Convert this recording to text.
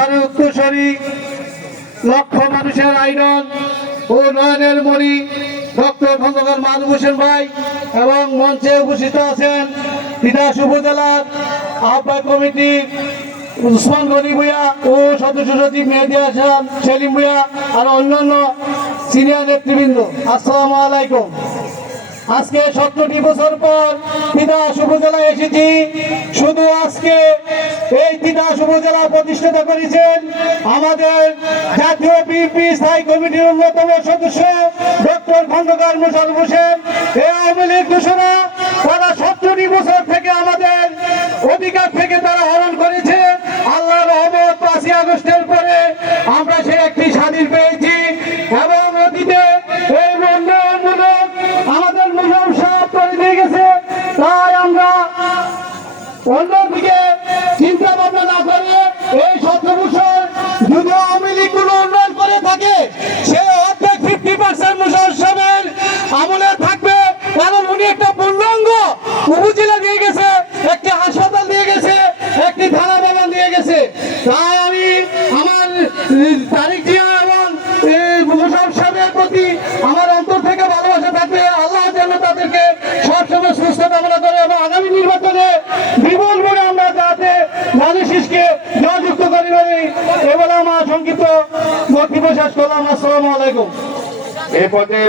গুলশানের উত্তরসরি লক্ষ মানুষের আইরন ও নয়নের মণি ডক্টর খন্দকার মাহবুব হোসেন ভাই এবং মঞ্চে উপস্থিত আছেন তিতাস উপজেলার আহ্বায়ক কমিটির উসমান গনি ভুইয়া ও সদস্য সচিব মেহেদি হাসান, সেলিম ভুইয়া আর অন্যান্য সিনিয়র নেতৃবৃন্দ। আসসালামু আলাইকুম। আজকে সত্তরটি বছর পর তিতাস উপজেলায় এসেছি। শুধু আজকে এই তিতাস উপজেলা প্রতিষ্ঠাতা করেছেন আমাদের জাতীয় বিএনপি স্থায়ী কমিটির অন্যতম সদস্য ডক্টর খন্দকার মোশারফ হোসেন। এই আওয়ামী লীগ ঘোষণা তারা সত্তরটি বছর থেকে আমাদের অধিকার থেকে তারা হরণ করেছে। আল্লাহ রহমত পাঁচই আগস্টের পরে আমরা সে একটি স্বাধীন পেয়েছি এবং অতীতে এই উন্নয়নমূলক আমাদের মুসলিম সাহেব করে দিয়ে গেছে। তাই আমরা অন্যদিকে চিন্তা ভাবনা না করে এই বছর যদি আওয়ামী লীগ কোনো উন্নয়ন করে থাকে, সে অর্ধেক ফিফটি পার্সেন্ট মুসল মুসলমানের আমলে থাকবে। কারণ উনি একটা পূর্ণাঙ্গ উপজেলা দিয়ে গেছে, একটি হাসপাতাল দিয়ে গেছে, একটি থানা ভবন দিয়ে গেছে। তাই আমি আমার তারিখ জিয়া এবং মুসলমান সাহেবের প্রতি আমার মানুষকে জয়যুক্ত করিবারে এবার আমার সংক্ষিপ্ত বক্তব্য শেষ করলাম। আসসালামু আলাইকুম। এ পদে